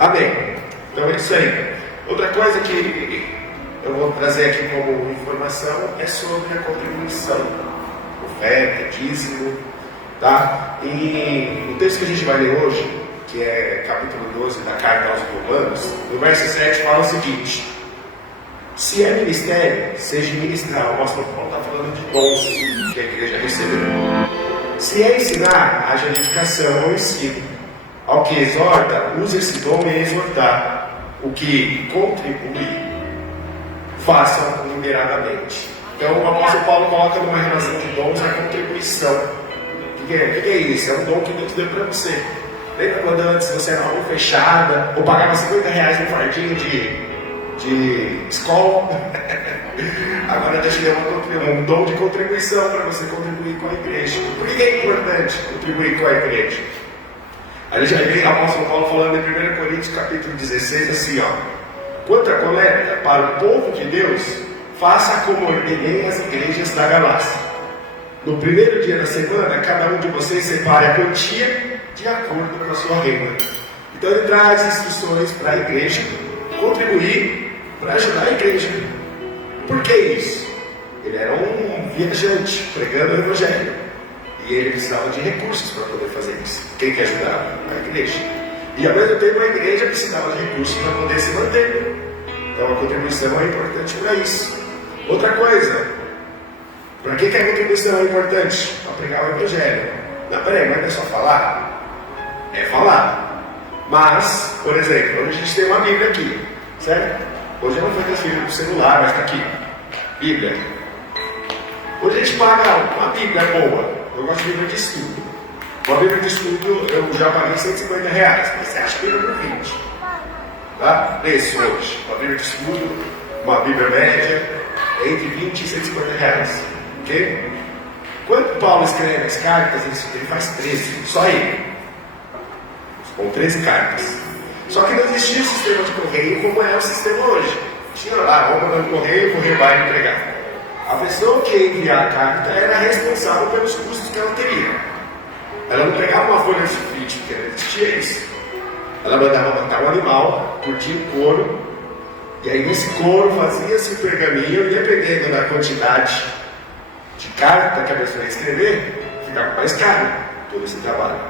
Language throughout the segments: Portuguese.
Amém. Então é isso aí. Outra coisa que eu vou trazer aqui como informação é sobre a contribuição, oferta, dízimo, tá? E o texto que a gente vai ler hoje, que é capítulo 12 da carta aos Romanos, no verso 7 fala o seguinte: se é ministério, seja ministrar. O apóstolo Paulo está falando de dons que a igreja recebeu. Se é ensinar, haja dedicação ao ensino. Ao que exorta, use esse dom em exortar. O que contribui, façam moderadamente. Então o apóstolo Paulo coloca numa relação de dons a contribuição. O que é isso? É um dom que Deus deu para você. Lembra quando antes você era uma mão fechada, ou pagava R$50 no fardinho de escola? Agora Deus te deu um dom de contribuição para você contribuir com a igreja. Por que é importante contribuir com a igreja? A gente vai ver o apóstolo Paulo falando em 1 Coríntios capítulo 16 assim, ó: quanto à coleta para o povo de Deus, faça como ordenei as igrejas da Galácia. No primeiro dia da semana, cada um de vocês separe a quantia de acordo com a sua renda. Então ele traz instruções para a igreja contribuir para ajudar a igreja. Por que isso? Ele era um viajante pregando o evangelho e ele precisava de recursos para poder fazer isso. Quem que ajudava? A igreja. E ao mesmo tempo a igreja precisava de recursos para poder se manter. Então a contribuição é importante para isso. Outra coisa, para que a contribuição é importante? Para pregar o evangelho. Não, peraí, não é só falar? É falar. Mas, por exemplo, hoje a gente tem uma Bíblia aqui, certo? Hoje ela foi transferida para o celular, mas está aqui. Bíblia. Hoje a gente paga uma Bíblia boa. Eu gosto de Bíblia de estudo. Uma Bíblia de estudo eu já paguei R$150, mas você acha que por 20. Tá? Preço hoje. Uma Bíblia de estudo, uma Bíblia média, entre 20 e R$150. Ok? Quando Paulo escreve as cartas, ele faz 13, só ele. Com 13 cartas. Só que não existia o sistema de correio como é o sistema hoje. Tinha lá, vamos mandar no correio, o correio vai entregar. A pessoa que ia enviar a carta era responsável pelos custos que ela teria. Ela não pegava uma folha de sulfite, porque não existia isso. Ela mandava matar um animal, curtir o couro, e aí nesse couro fazia-se o pergaminho, e dependendo da quantidade de carta que a pessoa ia escrever, ficava mais caro todo esse trabalho.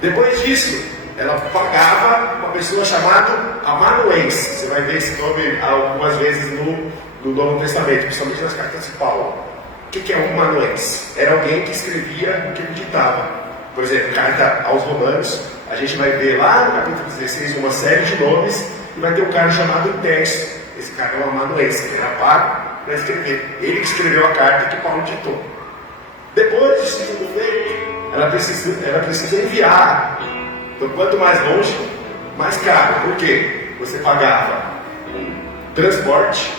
Depois disso, ela pagava uma pessoa chamada amanuense. Você vai ver esse nome algumas vezes no Novo Testamento, principalmente nas cartas de Paulo. O que é um amanuense? Era alguém que escrevia o que ele ditava. Por exemplo, carta aos Romanos, a gente vai ver lá no capítulo 16 uma série de nomes, e vai ter um cara chamado Tércio. Esse cara é um amanuense, ele era pago para escrever. Ele que escreveu a carta que Paulo ditou. Depois disso tudo feito, ela precisa enviar. Então, quanto mais longe, mais caro. Por quê? Você pagava transporte,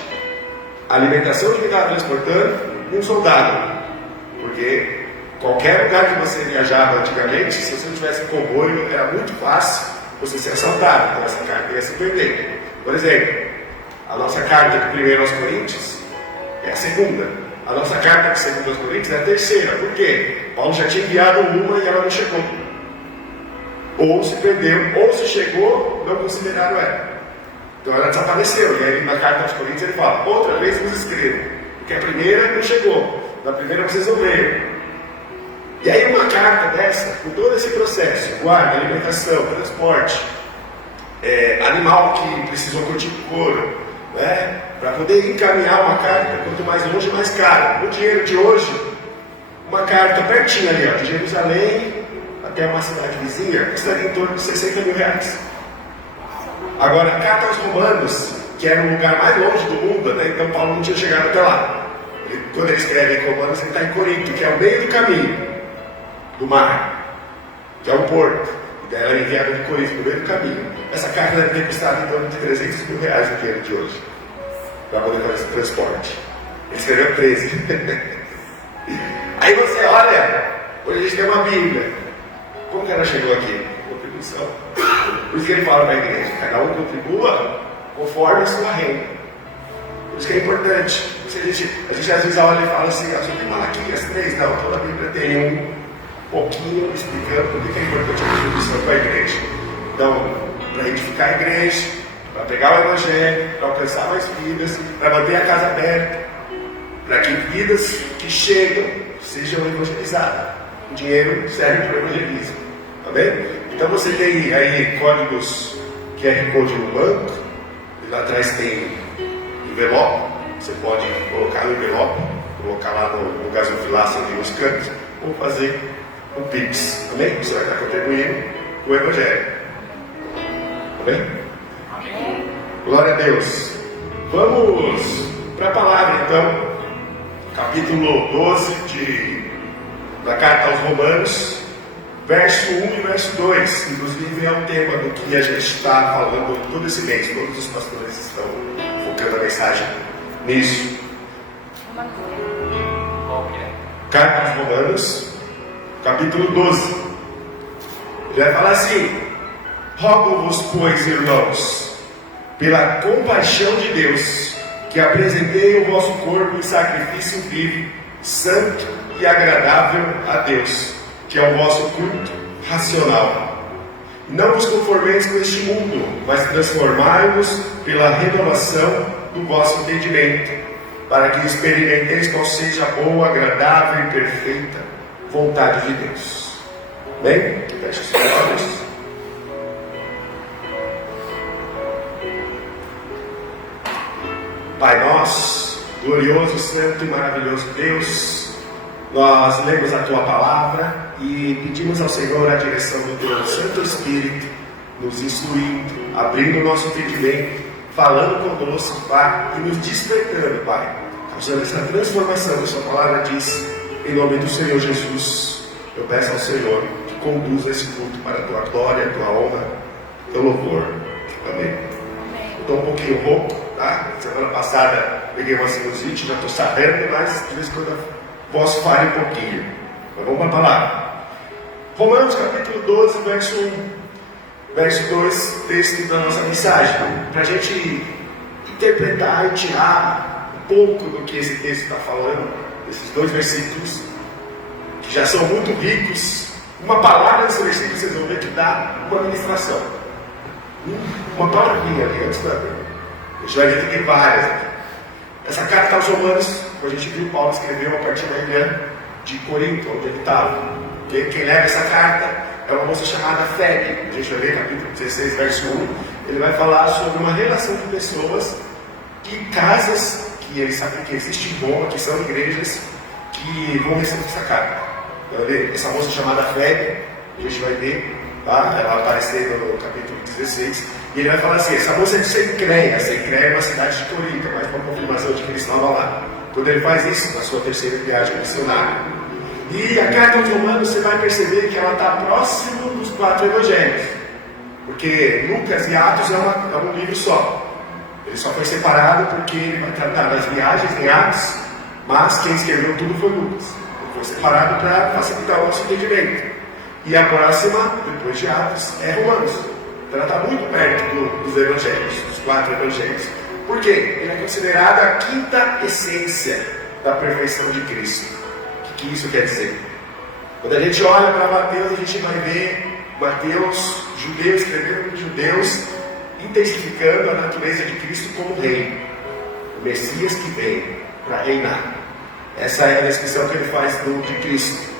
alimentação de quem estava transportando e um soldado. Porque qualquer lugar que você viajava antigamente, se você não tivesse comboio, era muito fácil você ser assaltado. Então essa carta ia se perder. Por exemplo, a nossa carta de 1 aos Coríntios é a segunda. A nossa carta de 2 aos Coríntios é a terceira. Por quê? Paulo já tinha enviado uma e ela não chegou. Ou se perdeu, ou se chegou, não consideraram ela. Então ela desapareceu. E aí na carta aos Coríntios ele fala: outra vez vos escrevo, porque a primeira não chegou. Na primeira vocês não leram. E aí uma carta dessa, com todo esse processo, guarda, alimentação, transporte, animal que precisou curtir couro, né? Para poder encaminhar uma carta, quanto mais longe, mais caro. O dinheiro de hoje, uma carta pertinho ali, ó, de Jerusalém até uma cidade vizinha, custaria em torno de R$60 mil. Agora, a carta aos Romanos, que era o lugar mais longe do mundo, até então Paulo não tinha chegado até lá. Quando ele escreve em Romanos, ele está em Corinto, que é o meio do caminho do mar, que é o porto. E daí ela é enviada de Corinto, no meio do caminho. Essa carta deve ter custado em torno de R$300 mil no dinheiro de hoje, para poder fazer esse transporte. Ele escreveu 13. Aí você olha, hoje a gente tem uma Bíblia. Como que ela chegou aqui? Contribuição. Por isso que ele fala para a igreja: cada um contribua conforme a sua renda. Por isso que é importante. A gente às vezes olha e fala assim: só tem Malaquias 3. Não, toda a Bíblia tem um pouquinho explicando por que é importante a contribuição para a igreja. Então, para edificar a igreja, para pregar o evangelho, para alcançar mais vidas, para manter a casa aberta, para que vidas que chegam sejam evangelizadas. O dinheiro serve para o evangelismo. Amém? Então você tem aí códigos QR Code no banco, e lá atrás tem envelope, você pode colocar no envelope, colocar lá no gasofilácio ali nos cantos, ou fazer um Pix. Amém? Você vai estar contribuindo com o evangelho. Amém? Amém. Glória a Deus. Vamos para a palavra então. Capítulo 12 da carta aos Romanos, verso 1 e verso 2. Inclusive é o tema do que a gente está falando todo esse mês. Todos os pastores estão focando a mensagem nisso. Carta aos Romanos, capítulo 12. Ele vai falar assim: rogo-vos, pois, irmãos, pela compaixão de Deus, que apresentei o vosso corpo em sacrifício vivo, santo e agradável a Deus, que é o vosso culto racional. Não vos conformeis com este mundo, mas transformai-vos pela renovação do vosso entendimento, para que experimenteis qual seja a boa, agradável e perfeita vontade de Deus. Bem? Feche os olhos. Pai nosso, glorioso, santo e maravilhoso Deus, nós lemos a Tua Palavra e pedimos ao Senhor a direção do Teu Santo Espírito, nos instruindo, abrindo o nosso entendimento, falando conosco, Pai, e nos despertando, Pai, causando essa transformação que a Sua Palavra diz, em nome do Senhor Jesus. Eu peço ao Senhor que conduza esse culto para a Tua glória, a Tua honra, Teu louvor. Amém. Estou um pouquinho rouco, tá? Semana passada peguei uma sinusite, já estou sabendo, mas de vez em quando a voz falha um pouquinho. Mas vamos para a palavra. Romanos capítulo 12, verso 1, verso 2, texto da nossa mensagem. Para a gente interpretar e tirar um pouco do que esse texto está falando, esses dois versículos, que já são muito ricos. Uma palavra nesse versículo vocês vão ver que dá uma ministração. Uma palavrinha ali antes da. A gente vai ver que tem várias aqui. Essa carta aos Romanos, como a gente viu, Paulo escreveu a partir da ilha de Corinto, onde ele estava. Quem leva essa carta é uma moça chamada Febe. A gente vai ver capítulo 16, verso 1. Ele vai falar sobre uma relação de pessoas e casas que ele sabe que existe em Roma, que são igrejas que vão receber essa carta. Vai ver essa moça chamada Febe, a gente vai ver, tá? Ela vai aparecer no capítulo 16. E ele vai falar assim: essa moça é de Cencreia. Cencreia é uma cidade de Corinto, mas uma confirmação de que ele estava lá. Quando ele faz isso, na sua terceira viagem missionária. E a carta aos Romanos, você vai perceber que ela está próximo dos 4 evangelhos. Porque Lucas e Atos é um livro só. Ele só foi separado porque ele vai tratar das viagens em Atos, mas quem escreveu tudo foi Lucas. Ele foi separado para facilitar o nosso entendimento. E a próxima, depois de Atos, é Romanos. Então ela está muito perto dos evangelhos, dos 4 evangelhos. Por quê? Ele é considerado a quinta essência da perfeição de Cristo. O que isso quer dizer? Quando a gente olha para Mateus, a gente vai ver Mateus, judeu, escrevendo para judeus, intensificando a natureza de Cristo como rei. O Messias que vem para reinar. Essa é a descrição que ele faz de Cristo.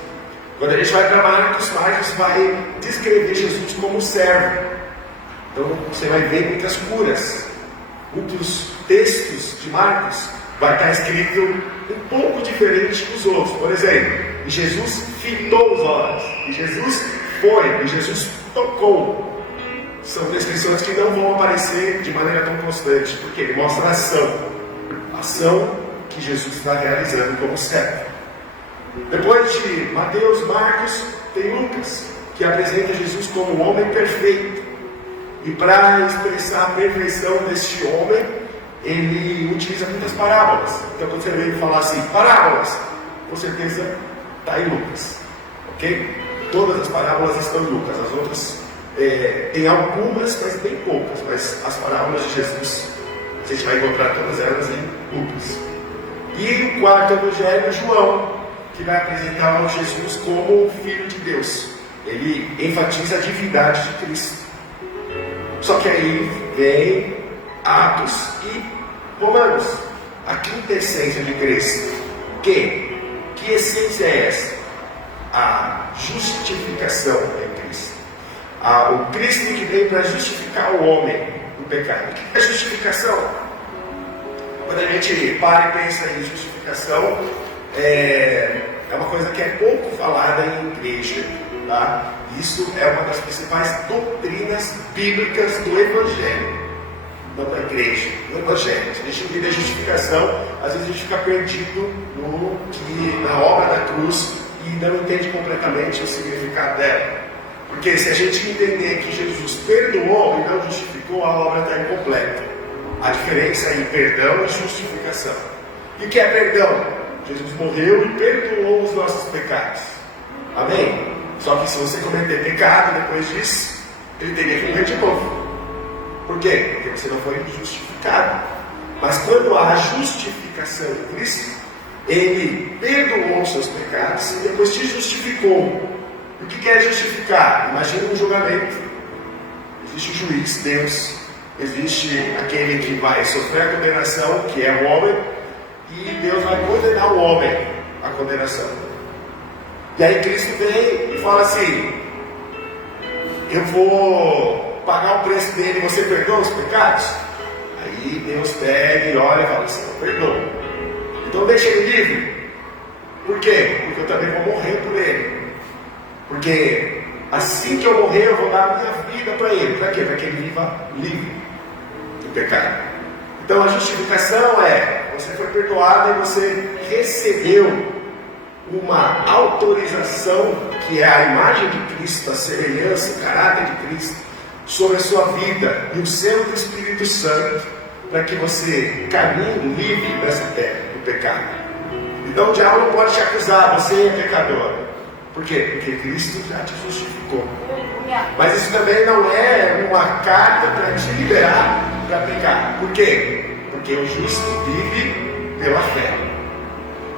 Quando a gente vai para Marcos vai descrever Jesus como servo. Então você vai ver muitas curas. Muitos textos de Marcos vai estar escrito um pouco diferente dos outros. Por exemplo, e Jesus fitou os olhos, e Jesus foi, e Jesus tocou. São descrições que não vão aparecer de maneira tão constante, porque ele mostra a ação que Jesus está realizando como servo. Depois de Mateus, Marcos, tem Lucas, que apresenta Jesus como um homem perfeito. E para expressar a perfeição deste homem, ele utiliza muitas parábolas. Então quando você vê ele falar assim, parábolas, com certeza está em Lucas. Ok? Todas as parábolas estão em Lucas. As outras tem algumas, mas bem poucas. Mas as parábolas de Jesus, a gente vai encontrar todas elas em Lucas. E o quarto evangelho é João, que vai apresentar o Jesus como o Filho de Deus. Ele enfatiza a divindade de Cristo. Só que aí vem Atos e Romanos, a quinta essência de Cristo. Que essência é essa? A justificação em Cristo. O Cristo que veio para justificar o homem do pecado. O que é justificação? Quando a gente para e pensa em justificação, é uma coisa que é pouco falada em igreja, tá? Isso é uma das principais doutrinas bíblicas do Evangelho, não da igreja, do Evangelho. Se a gente ouvir a justificação, às vezes a gente fica perdido na obra da cruz e não entende completamente o significado dela. Porque se a gente entender que Jesus perdoou e não justificou, a obra está incompleta. A diferença em perdão e justificação. E o que é perdão? Jesus morreu e perdoou os nossos pecados. Amém? Só que se você cometer pecado depois disso, ele teria que morrer de novo. Por quê? Porque você não foi justificado. Mas quando há justificação em Cristo, ele perdoou os seus pecados e depois te justificou. O que é justificar? Imagina um julgamento. Existe o juiz, Deus. Existe aquele que vai sofrer a condenação, que é o homem, e Deus vai condenar o homem à condenação. E aí Cristo vem e fala assim: eu vou pagar o preço dele, você perdoa os pecados? Aí Deus pega e olha e fala assim: eu perdoo. Então deixa ele livre. Por quê? Porque eu também vou morrer por ele. Porque assim que eu morrer, eu vou dar a minha vida para ele. Para quê? Para que ele viva livre do pecado. Então a justificação é: você foi perdoado e você recebeu uma autorização, que é a imagem de Cristo, a semelhança, o caráter de Cristo, sobre a sua vida e o selo do Espírito Santo, para que você caminhe livre nessa terra do pecado. Então o diabo não pode te acusar: você é pecador. Por quê? Porque Cristo já te justificou. Mas isso também não é uma carta para te liberar para pecar. Por quê? Porque o justo vive pela fé.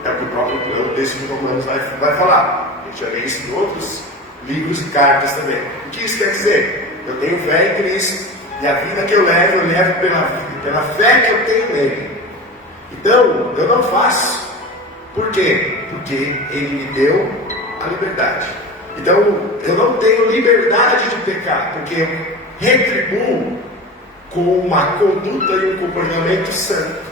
É o que o próprio texto de Romanos vai falar. A gente já lê isso em outros livros e cartas também. O que isso quer dizer? Eu tenho fé em Cristo, e a vida que eu levo pela fé que eu tenho nele. Então, eu não faço. Por quê? Porque ele me deu a liberdade. Então, eu não tenho liberdade de pecar, porque eu retribuo com uma conduta e um comportamento santo.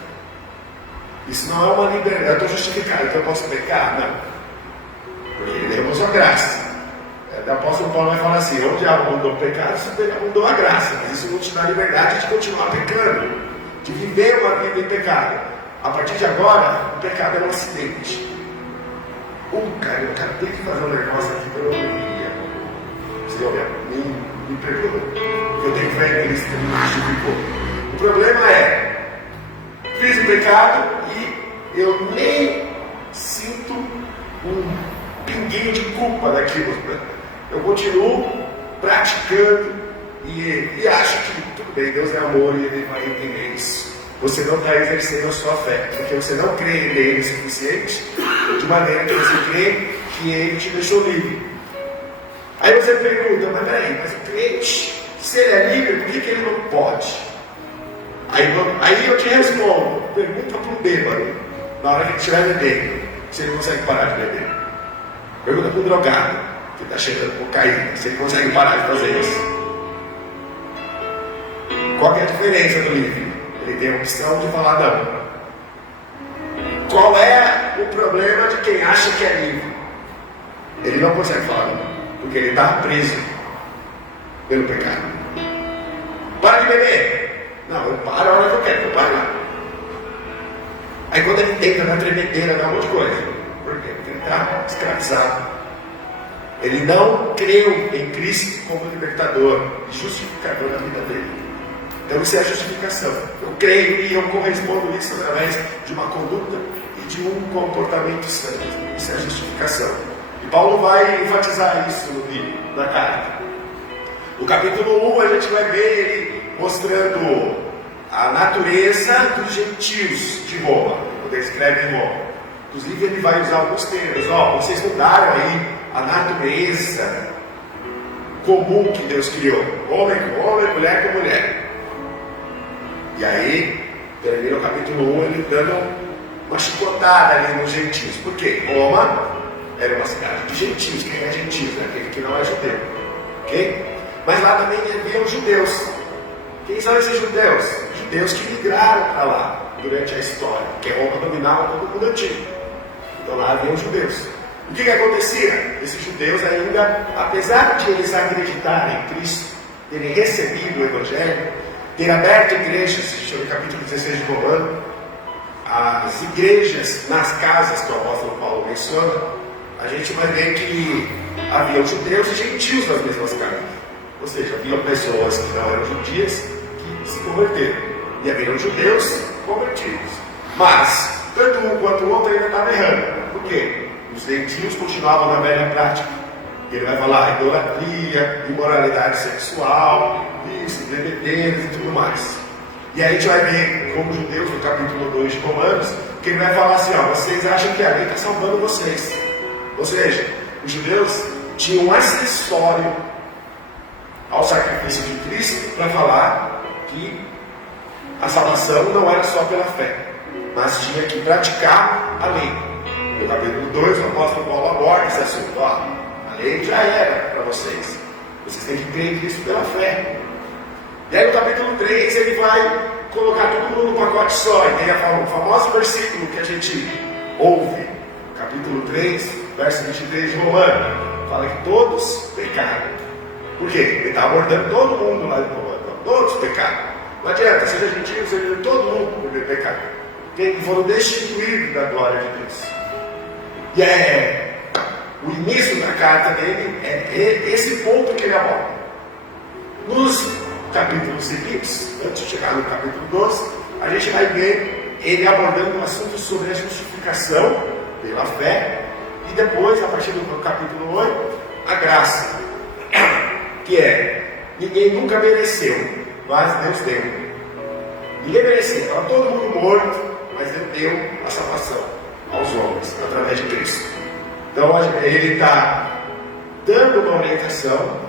Isso não é uma liberdade. Eu estou justificado, então eu posso pecar? Não. Porque ele deu a sua graça. O apóstolo Paulo vai falar assim: onde há mudou o pecado, você mudou a graça. Mas isso não te dá liberdade de continuar pecando, de viver uma vida em pecado. A partir de agora, o pecado é um acidente. Cara, eu acabei de fazer um negócio aqui que eu não queria. Senhor, me perdoa. Eu tenho fé em Cristo que me justificou. O problema é: fiz o pecado e eu nem sinto um pinguinho de culpa daquilo. Eu continuo praticando e acho que tudo bem, Deus é amor e Ele vai entender isso. Você não está exercendo a sua fé, porque você não crê nele o suficiente, de maneira que você crê que Ele te deixou livre. Aí você pergunta: mas peraí, mas o crente, se ele é livre, por que ele não pode? Aí eu te respondo: pergunta para o bêbado, na hora que ele estiver bebendo, se ele consegue parar de beber. Pergunta para o drogado, que está cheirando cocaína, se ele consegue parar de fazer isso. Qual que é a diferença do livre? Ele tem a opção de falar não. Qual é o problema de quem acha que é livre? Ele não consegue falar não, porque ele está preso pelo pecado. Para de beber. Não, eu paro a hora que eu quero, eu paro lá. Aí quando ele entra na tremedeira, dá um monte de coisa. Por quê? Porque ele está escravizado. Ele não creu em Cristo como libertador e justificador da vida dele. Então isso é a justificação. Eu creio e eu correspondo isso através de uma conduta e de um comportamento santo. Isso é a justificação. E Paulo vai enfatizar isso no livro, na carta. No capítulo 1 a gente vai ver ele mostrando a natureza dos gentios de Roma, quando ele escreve em Roma. Inclusive ele vai usar alguns termos. Vocês mudaram aí a natureza comum que Deus criou. Homem com homem, mulher com mulher. E aí, termina o capítulo 1 ele dando uma chicotada ali nos gentios. Por quê? Roma era uma cidade de gentios. Quem é gentio? Aquele que não é judeu. Ok? Mas lá também haviam judeus. Quem são esses judeus? Judeus que migraram para lá durante a história, porque Roma dominava todo o mundo antigo. Então lá haviam judeus. O que acontecia? Esses judeus ainda, apesar de eles acreditarem em Cristo, terem recebido o Evangelho, terem aberto igrejas, deixa eu ver o capítulo 16 de Romano, as igrejas nas casas que o apóstolo Paulo menciona, a gente vai ver que havia judeus e gentios nas mesmas casas. Ou seja, havia pessoas que não eram judias que se converteram. E haviam judeus convertidos. Mas, tanto um quanto o outro ainda estava errando. Por quê? Os gentios continuavam na velha prática. Ele vai falar idolatria, imoralidade sexual, isso, bebedeiras e tudo mais. E aí a gente vai ver como judeus, no capítulo 2 de Romanos, que ele vai falar assim, ó, vocês acham que a lei está salvando vocês. Ou seja, os judeus tinham um acessório ao sacrifício de Cristo para falar que a salvação não era só pela fé, mas tinha que praticar a lei. No capítulo 2, o apóstolo Paulo aborda esse assunto. Ó, a lei já era para vocês. Vocês têm que crer em Cristo pela fé. E aí no capítulo 3 ele vai colocar todo mundo no pacote só. E tem o famoso versículo que a gente ouve. Capítulo 3, verso 23 de Romano. Fala que todos pecaram. Por quê? Ele está abordando todo mundo lá de Romano. Todos pecaram. Não adianta, seja gentil, seja todo mundo por pecado. Que foram destituídos da glória de Deus. E o início da carta dele é esse ponto que ele aborda. Nos capítulos seguintes, antes de chegar no capítulo 12, a gente vai ver ele abordando um assunto sobre a justificação pela fé. E depois, a partir do capítulo 8, a graça. Que ninguém nunca mereceu, mas Deus deu. Ninguém merecia, estava todo mundo morto, mas Deus deu a salvação aos homens, através de Cristo. Então ele está dando uma orientação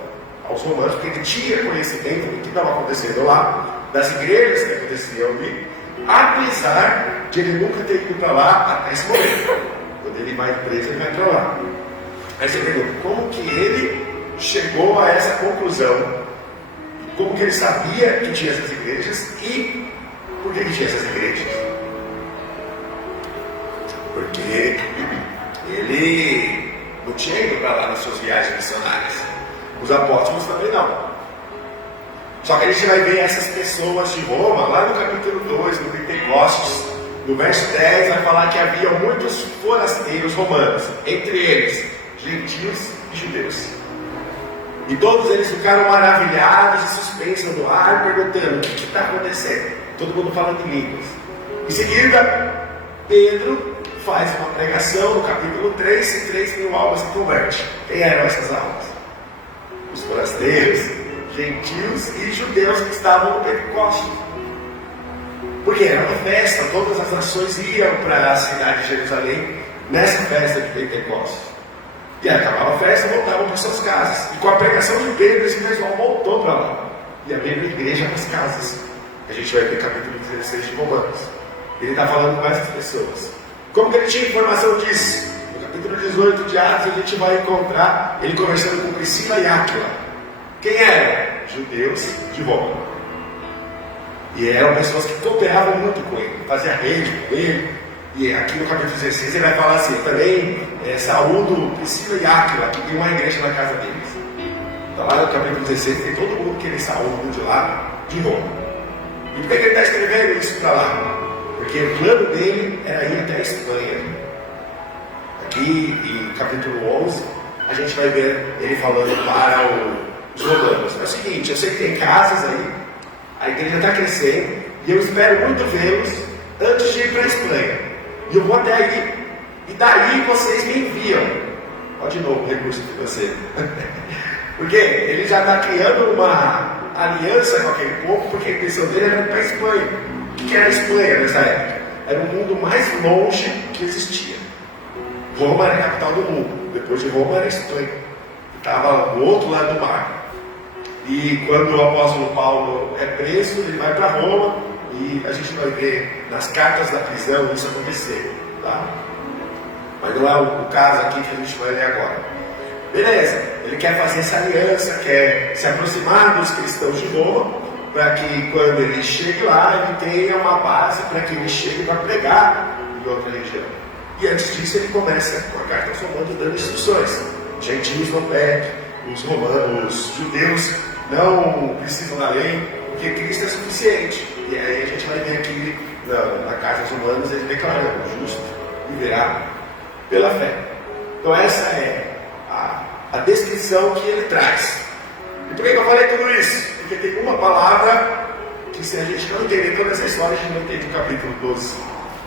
aos romanos, porque ele tinha conhecimento do que estava acontecendo lá, das igrejas que aconteciam ali, apesar de ele nunca ter ido para lá até esse momento. Quando ele vai preso, ele vai para lá. Aí você pergunta, como que ele chegou a essa conclusão? Como que ele sabia que tinha essas igrejas e por que tinha essas igrejas? Porque ele não tinha ido para lá nas suas viagens missionárias. Os apóstolos também não. Só que a gente vai ver essas pessoas de Roma, lá no capítulo 2, no Pentecostes, no verso 10, vai falar que havia muitos forasteiros romanos, entre eles gentios e judeus. E todos eles ficaram maravilhados e suspensos no ar, perguntando: o que está acontecendo? Todo mundo falando em línguas. Em seguida, Pedro faz uma pregação no capítulo 3, e 3.000 almas se convertem. Quem eram essas almas? Os forasteiros, gentios e judeus que estavam no Pentecostes. Porque era uma festa, todas as nações iam para a cidade de Jerusalém nessa festa de Pentecostes. E aí acabava a festa, voltavam para suas casas. E com a pregação de Pedro, esse pessoal voltou para lá. E abriu igreja nas casas. A gente vai ver capítulo 16 de Romanos. Ele está falando com essas pessoas. Como que ele tinha informação disso? No capítulo 18 de Atos, a gente vai encontrar ele conversando com Priscila e Áquila. Quem eram? Judeus de Roma. E eram pessoas que cooperavam muito com ele, faziam rede com ele. E aqui no capítulo 16 ele vai falar assim, também saúdo Priscila e Áquila, que tem uma igreja na casa deles. Então lá no capítulo 16 tem todo mundo que ele saúda de lá, de Roma. E por que ele está escrevendo isso para lá? Porque o plano dele era ir até a Espanha. Aqui em capítulo 11, a gente vai ver ele falando para os romanos. É o seguinte, eu sei que tem casas aí, a igreja está crescendo, e eu espero muito vê-los antes de ir para a Espanha. E eu vou até aí, e daí vocês me enviam. Olha de novo o recurso financeiro. Porque ele já está criando uma aliança com aquele povo, porque a intenção dele era ir para a Espanha. O que era a Espanha nessa época? Era o mundo mais longe que existia. Roma era a capital do mundo. Depois de Roma era a Espanha, que estava do outro lado do mar. E quando o apóstolo Paulo é preso, ele vai para Roma, e a gente vai ver nas cartas da prisão isso acontecer, tá? Mas não é o caso aqui que a gente vai ler agora. Beleza, ele quer fazer essa aliança, quer se aproximar dos cristãos de Roma, para que quando ele chegue lá, ele tenha uma base para que ele chegue para pregar em outra região. E antes disso ele começa com a carta aos Romanos dando instruções. Gentios não pequem, os judeus não precisam da lei, porque Cristo é suficiente. E aí a gente vai ver aqui na carta aos Romanos ele declarando: o justo viverá pela fé. Então essa é a descrição que ele traz. E por que eu falei tudo isso? Porque tem uma palavra que, se a gente não entender toda essa história, a gente não entende o capítulo 12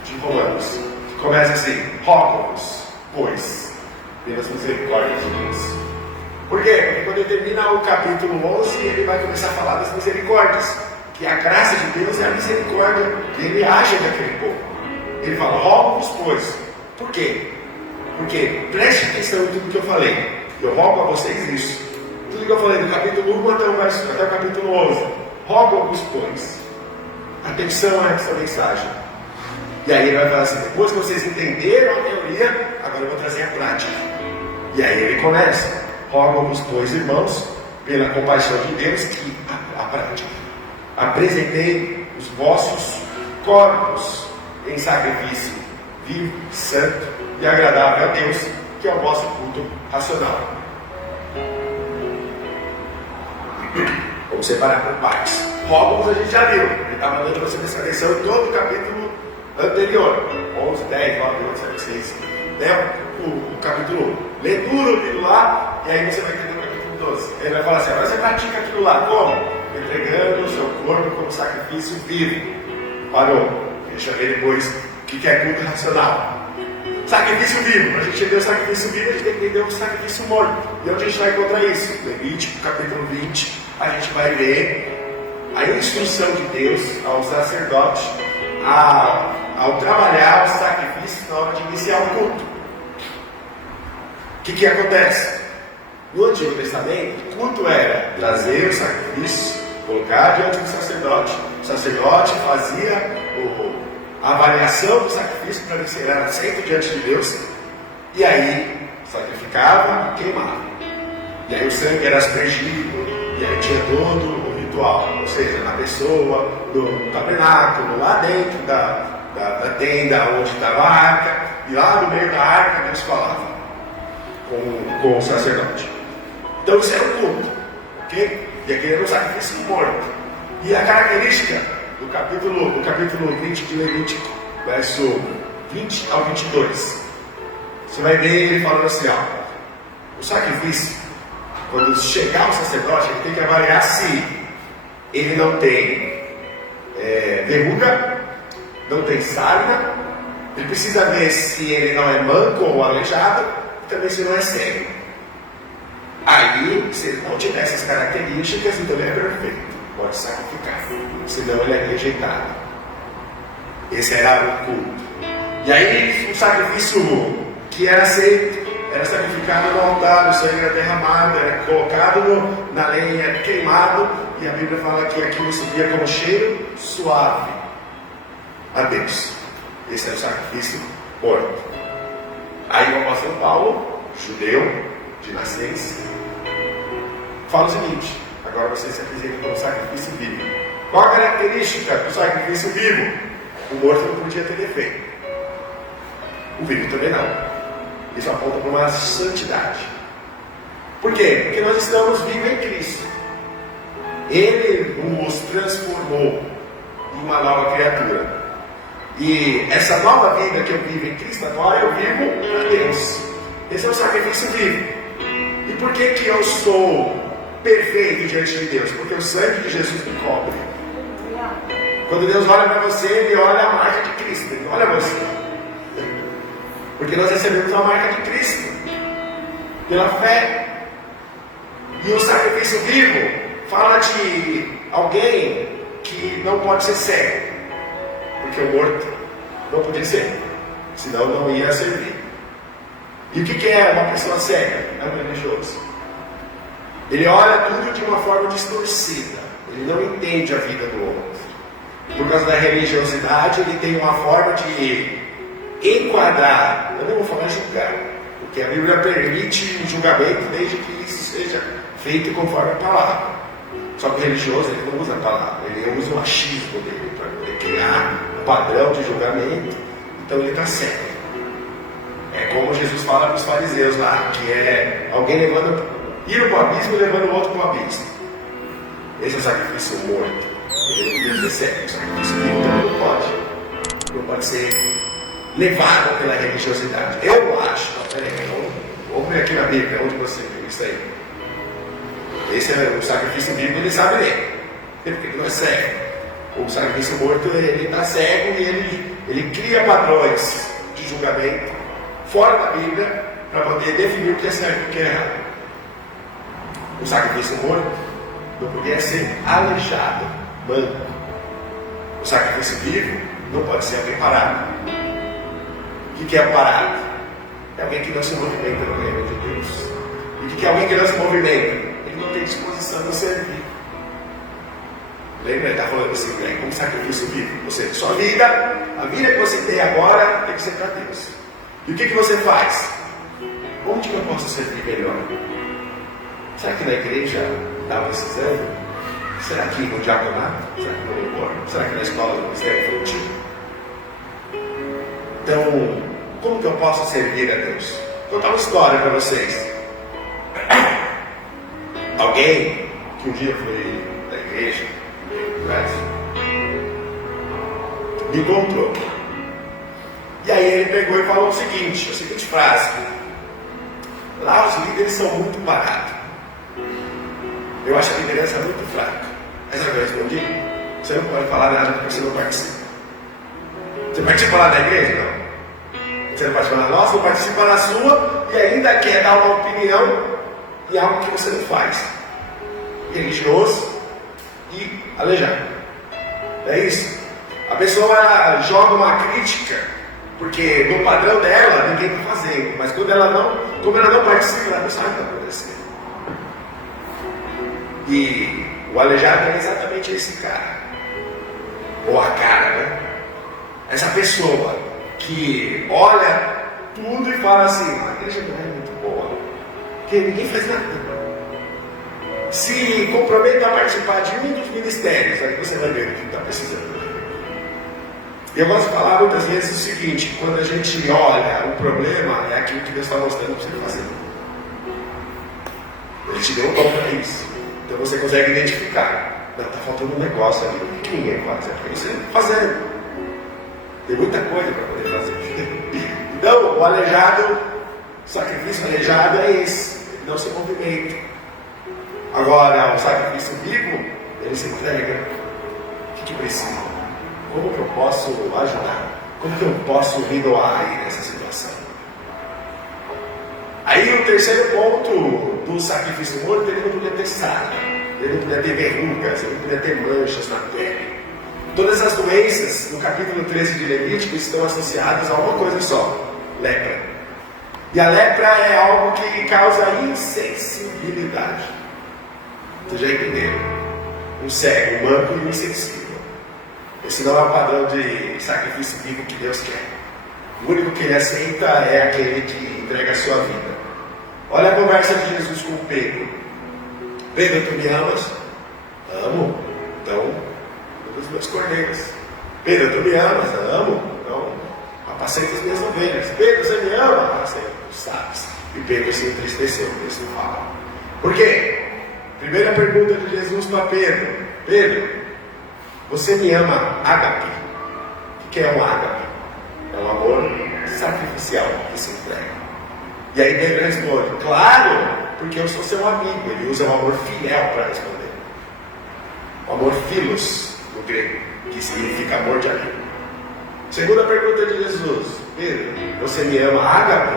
de Romanos, que começa assim: rogo-vos, pois, pelas misericórdias de Deus. Por quê? Porque quando ele termina o capítulo 11, ele vai começar a falar das misericórdias, que a graça de Deus é a misericórdia, e ele age daquele povo. Ele fala: rogo-vos, pois. Por quê? Porque preste atenção em tudo que eu falei. Eu rogo a vocês isso. Tudo que eu falei do capítulo 1 até o capítulo 11. Rogo-vos, pois. Atenção a essa mensagem. E aí ele vai falar assim: depois que vocês entenderam a teoria, agora eu vou trazer a prática. E aí ele começa: rogo-vos, pois, irmãos, pela compaixão de Deus, que a prática. Apresentei os vossos corpos em sacrifício vivo, santo e agradável a Deus, que é o vosso culto racional. Vamos separar por partes. Rogo-vos a gente já viu. Ele está mandando você prestar atenção em todo o capítulo anterior. 11, 10, 9, 8, 7, 6. Né? O capítulo 1. Lê tudo aquilo lá, e aí você vai entender o capítulo 12. Ele vai falar assim: agora você pratica aquilo lá. Como? Entregando o seu corpo como sacrifício vivo. Parou. Deixa eu ver depois o que é culto racional. Sacrifício vivo. Para a gente entender o sacrifício vivo, a gente tem que entender o sacrifício morto. E onde a gente vai encontrar isso? Levítico, capítulo 20. A gente vai ver a instrução de Deus ao sacerdote ao trabalhar os sacrifícios na hora de iniciar o culto. O que acontece? No Antigo Testamento, o culto era trazer o sacrifício, colocar diante do sacerdote. O sacerdote fazia a avaliação do sacrifício para ver se ele era aceito diante de Deus. E aí sacrificava e queimava. E aí o sangue era aspergido. E aí tinha todo o ritual. Ou seja, na pessoa, no tabernáculo, lá dentro da tenda onde estava a arca. E lá no meio da arca Deus falava com o sacerdote. Então isso era o culto, ok? E aquele era o sacrifício morto. E a característica do capítulo 20 de Levítico, verso 20 ao 22, você vai ver ele falando assim: ó, o sacrifício, quando chegar o sacerdote, ele tem que avaliar se ele não tem verruga, não tem sarna, ele precisa ver se ele não é manco ou aleijado, e também se não é cego. Aí, se ele não tiver essas características, então ele é perfeito, pode sacrificar, senão ele é rejeitado. Esse era o culto. E aí, o sacrifício que era aceito era sacrificado no altar, o sangue era derramado, era colocado na lenha, queimado, e a Bíblia fala que aquilo subia como cheiro suave a Deus. Esse era o sacrifício morto. Aí o apóstolo Paulo, judeu de nascença, fala o seguinte: agora você se apresenta como sacrifício vivo. Qual a característica do sacrifício vivo? O morto não podia ter defeito, o vivo também não. Isso aponta para uma santidade. Por quê? Porque nós estamos vivos em Cristo. Ele nos transformou em uma nova criatura. E essa nova vida que eu vivo em Cristo, agora eu vivo a Deus. Esse é o sacrifício vivo. E por que eu sou perfeito diante de Deus? Porque o sangue de Jesus me cobre. Quando Deus olha para você, Ele olha a marca de Cristo. Ele olha você. Porque nós recebemos a marca de Cristo pela fé. E o sacrifício vivo fala de alguém que não pode ser cego, porque o morto não podia ser, senão não ia servir. E o que é uma pessoa cega? É um religioso. Ele olha tudo de uma forma distorcida. Ele não entende a vida do outro. Por causa da religiosidade, ele tem uma forma de enquadrar. Eu não vou falar julgar, porque a Bíblia permite o julgamento desde que isso seja feito conforme a palavra. Só que o religioso, ele não usa a palavra, ele usa o achismo dele para poder criar um padrão de julgamento. Então ele está certo. É como Jesus fala para os fariseus lá, que é alguém ir para o abismo e levando o outro para o abismo. Esse é o sacrifício morto. Ele não diz certo, o sacrifício vivo também não pode ser levado pela religiosidade. Eu acho, vamos ver aqui na Bíblia, onde você viu isso aí. Esse é o sacrifício vivo, ele sabe ler, porque ele não é cego. O sacrifício morto, ele está cego e ele cria padrões de julgamento fora da Bíblia para poder definir o que é certo e o que é errado. O sacrifício morto não podia ser aleijado, manco. O sacrifício vivo não pode ser alguém parado. O que é parado? É alguém que não se movimenta no reino de Deus. E o que é alguém que não se movimenta? Ele não tem disposição de servir. Lembra? Ele está falando assim, né? Como sacrifício vivo. Sua vida, a vida que você tem agora tem que ser para Deus. E o que você faz? Onde que eu posso servir melhor? Será que na igreja está precisando? Será que no diaconato? Será que no louvor? Será que na escola do ministério infantil? Então, como que eu posso servir a Deus? Vou contar uma história para vocês. Alguém que um dia foi da igreja, me encontrou. E aí ele pegou e falou a seguinte frase: lá os líderes são muito parados. Eu acho a liderança muito fraca. Mas sabe o que eu respondi? Você não pode falar nada porque você não participa. Você participa lá da igreja? Não. Você não participa na nossa, não participa na sua e ainda quer dar uma opinião em algo que você não faz. Religioso e aleijado. É isso. A pessoa ela joga uma crítica porque no padrão dela ninguém está fazendo, mas como ela não participa, ela não sabe o que está acontecendo. E o aleijado é exatamente esse cara, ou a cara, né? Essa pessoa que olha tudo e fala assim: a igreja não é muito boa, porque ninguém faz nada. Se compromete a participar de um dos ministérios, aí você vai ver o que está precisando. E eu gosto de falar muitas vezes o seguinte: quando a gente olha o problema, é aquilo que Deus está mostrando para você fazer. Ele te deu um dom para isso. Então você consegue identificar. Não, está faltando um negócio ali. O que ninguém faz? É porque você está fazendo. Tem muita coisa para poder fazer. Então, o aleijado, o sacrifício aleijado é esse. Ele não se movimenta. Agora, o sacrifício vivo, ele se entrega. O que precisa? Como que eu posso ajudar? Como que eu posso me doar aí nessa situação? Aí o terceiro ponto do sacrifício morto, ele não podia ter sarna, ele não podia ter verrugas, ele não podia ter manchas na pele. Todas as doenças, no capítulo 13 de Levítico, estão associadas a uma coisa só: lepra. E a lepra é algo que causa insensibilidade. Vocês já entenderam? Um cego, um manco e um insensível. Esse não é o padrão de sacrifício vivo que Deus quer. O único que Ele aceita é aquele que entrega a sua vida. Olha a conversa de Jesus com Pedro. Pedro, tu me amas? Amo. Então, os meus cordeiros. Pedro, tu me amas? Amo. Então, apacenta as minhas ovelhas. Pedro, você me ama? Apacenta os sapos. E Pedro se entristeceu, Deus não fala. Por quê? Primeira pergunta de Jesus para Pedro: Pedro, você me ama ágape? O que é um ágape? É um amor sacrificial que se entrega. E aí Pedro responde: claro, porque eu sou seu amigo. Ele usa o amor fiel para responder. O amor philos, no grego, que significa amor de amigo. Segunda pergunta de Jesus: Pedro, você me ama ágape?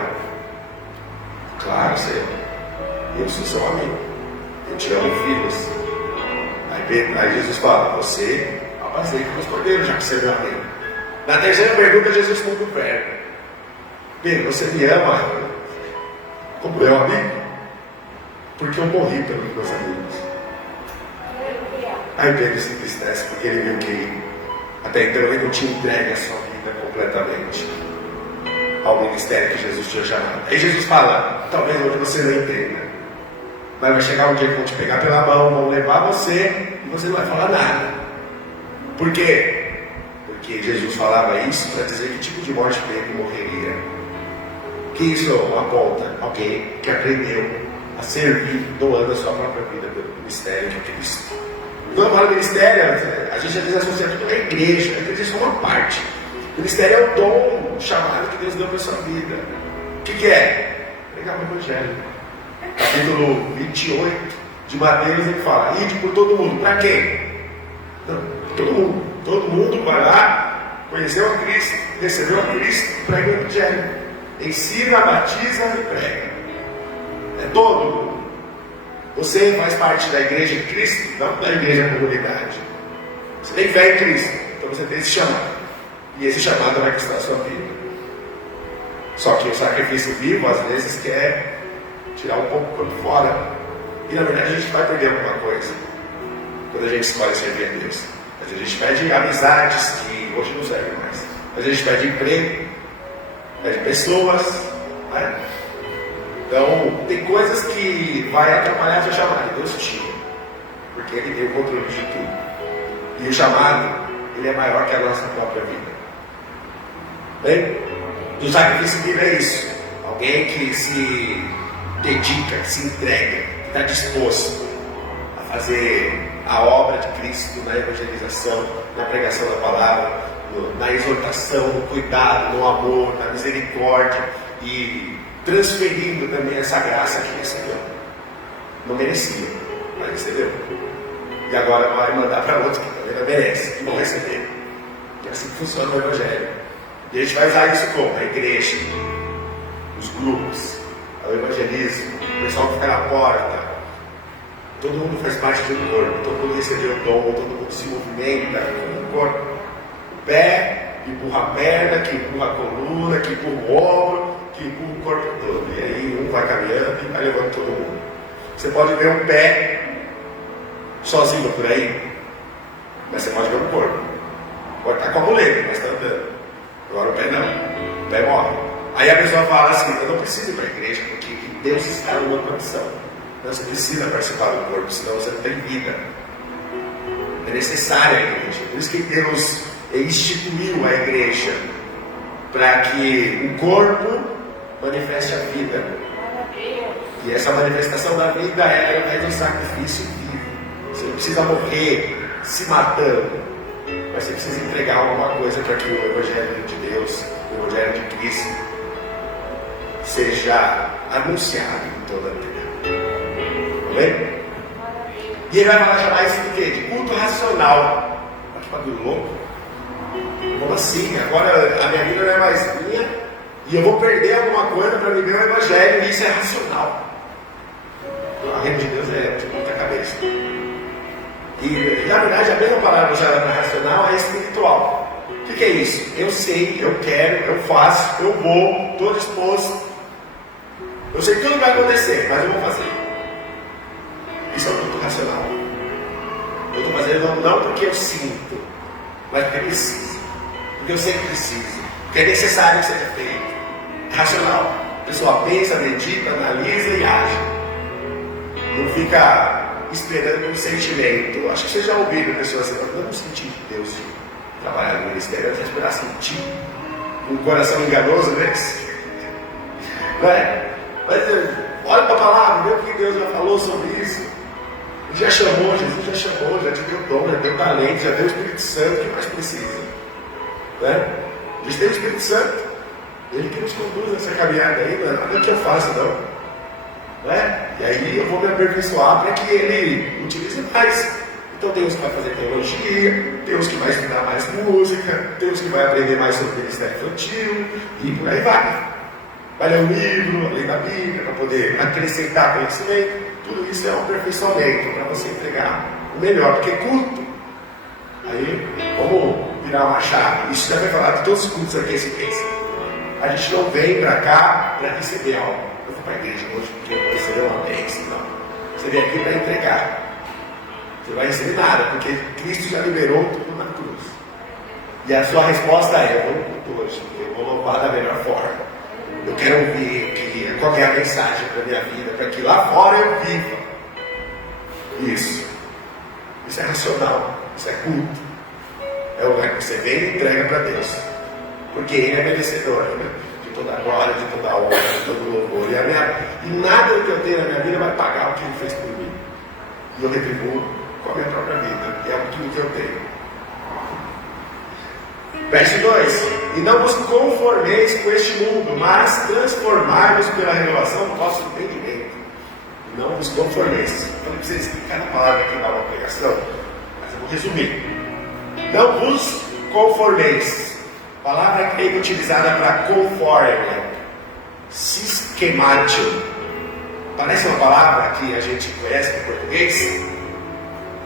Claro, Senhor. Eu sou seu amigo. Eu te amo, filhos. Aí Jesus fala: você apacenta os cordeiros, já que você é meu amigo. Na terceira pergunta, Jesus muda o verbo: Pedro, você me ama como meu amigo? porque eu morri pelos meus amigos. Aí Pedro se entristece porque ele viu que até então ele não tinha entregue a sua vida completamente ao ministério que Jesus tinha chamado. Aí Jesus fala: talvez hoje você não entenda, mas vai chegar um dia que vão te pegar pela mão, vão levar você e você não vai falar nada. Por quê? Porque Jesus falava isso para dizer que tipo de morte Pedro morreria. Que isso aponta alguém que aprendeu a servir, doando a sua própria vida pelo ministério de Cristo. Quando eu falo ministério, a gente às vezes associa tudo à igreja. A igreja é só uma parte. O ministério é o dom, o chamado que Deus deu para a sua vida. O que é? Pregar o Evangelho. Capítulo 28 de Mateus, ele fala: ide por todo mundo. Para quem? Não, todo mundo. Todo mundo vai lá, conheceu a Cristo, recebeu a Cristo, prega o Evangelho. Ensina, batiza e prega. É todo mundo. Você faz parte da igreja de Cristo, não da igreja comunidade. Você tem fé em Cristo, então você tem esse chamado. E esse chamado vai custar a sua vida. Só que o sacrifício vivo, às vezes, quer tirar um pouco o corpo fora. E na verdade a gente vai perder alguma coisa quando a gente escolhe servir a Deus. Às vezes a gente perde amizades que hoje não servem mais. Às vezes a gente perde emprego, perde pessoas, né? Então, tem coisas que vai atrapalhar a sua chamada. Deus tira, porque Ele tem o controle de tudo. E o chamado, ele é maior que a nossa própria vida. Bem, o sacrifício vivo é isso. Alguém que se dedica, que se entrega, que está disposto a fazer a obra de Cristo na evangelização, na pregação da palavra, na exortação, no cuidado, no amor, na misericórdia e transferindo também essa graça que recebeu. Não merecia, mas recebeu. E agora vai mandar para outros que também não merecem, que vão receber. E assim funciona o Evangelho. E a gente vai usar isso como? A igreja, os grupos, o evangelismo, o pessoal que fica na porta. Todo mundo faz parte do corpo, todo mundo recebeu o dom, todo mundo se movimenta com o corpo. O pé empurra a perna, que empurra a coluna, que empurra o ombro, que empurra o corpo todo. E aí um vai caminhando e vai levando todo mundo. Você pode ver um pé sozinho por aí, mas você pode ver o corpo. Pode estar com a muleta, mas está andando. Agora o pé não. O pé morre. Aí a pessoa fala assim: eu não preciso ir para a igreja, porque Deus está numa condição. Não, você precisa participar do corpo, senão você não tem vida. É necessária a igreja. Por isso que Deus instituiu a igreja, para que o corpo manifeste a vida. E essa manifestação da vida é através do sacrifício vivo. Você não precisa morrer se matando, mas você precisa entregar alguma coisa para que o Evangelho de Deus, o Evangelho de Cristo, seja anunciado em toda a terra. Amém? E ele vai chamar isso de quê? De culto racional. Mas que bagulho louco. Como assim? Agora a minha vida não é mais minha e eu vou perder alguma coisa para viver o Evangelho, e isso é racional. A reino de Deus é de muita cabeça. E na verdade a mesma palavra usada para racional é espiritual. O que é isso? Eu sei, eu quero, eu faço, eu vou, estou disposto. Eu sei que tudo vai acontecer, mas eu vou fazer. Isso é o culto racional. Eu estou fazendo não porque eu sinto, mas porque eu preciso. Porque eu sei que preciso. Porque é necessário que seja feito. É racional. A pessoa pensa, medita, analisa e age. Não fica esperando um sentimento. Acho que vocês já ouviram pessoas assim: eu não senti de Deus trabalhar no ministério, eu vou esperar sentir. Um coração enganoso, né? Não é? Mas olha para a palavra, vê o que Deus já falou sobre isso. Ele já chamou, Jesus já chamou, já te deu dom, já deu talento, já deu o Espírito Santo. O que mais precisa? Né? A gente tem o Espírito Santo, Ele que nos conduz nessa caminhada aí, não é nada que eu faço, não. Né? E aí eu vou me aperfeiçoar para que Ele utilize mais. Então tem uns que vai fazer teologia, tem uns que vai estudar mais música, tem uns que vai aprender mais sobre o ministério infantil, e por aí vai. Vai ler um livro, ler da Bíblia, para poder acrescentar conhecimento. Tudo isso é um aperfeiçoamento para você entregar o melhor, porque culto. Aí, vamos virar uma chave. Isso já vai falar de todos os cultos aqui esse mês. A gente não vem para cá para receber algo. Eu vou para a igreja hoje porque eu vou receber uma bênção, não. Você vem aqui para entregar. Você não vai receber nada, porque Cristo já liberou tudo na cruz. E a sua resposta é: eu vou no culto hoje, eu vou louvar da melhor forma. Eu quero ouvir qual é a mensagem para a minha vida, para que lá fora eu viva. Isso é racional, isso é culto. É o lugar que você vem e entrega para Deus, porque Ele é merecedor, né? De toda a glória, de toda a honra, de todo o louvor. E nada do que eu tenho na minha vida vai pagar o que Ele fez por mim. E eu retribuo com a minha própria vida, e é tudo que eu tenho. Verso 2: e não vos conformeis com este mundo, mas transformai-vos pela renovação do vosso entendimento. Não vos conformeis. Eu não preciso explicar a palavra aqui na uma pregação, mas eu vou resumir. Não vos conformeis. Palavra grega utilizada para conforme, sistemático. Parece uma palavra que a gente conhece no português,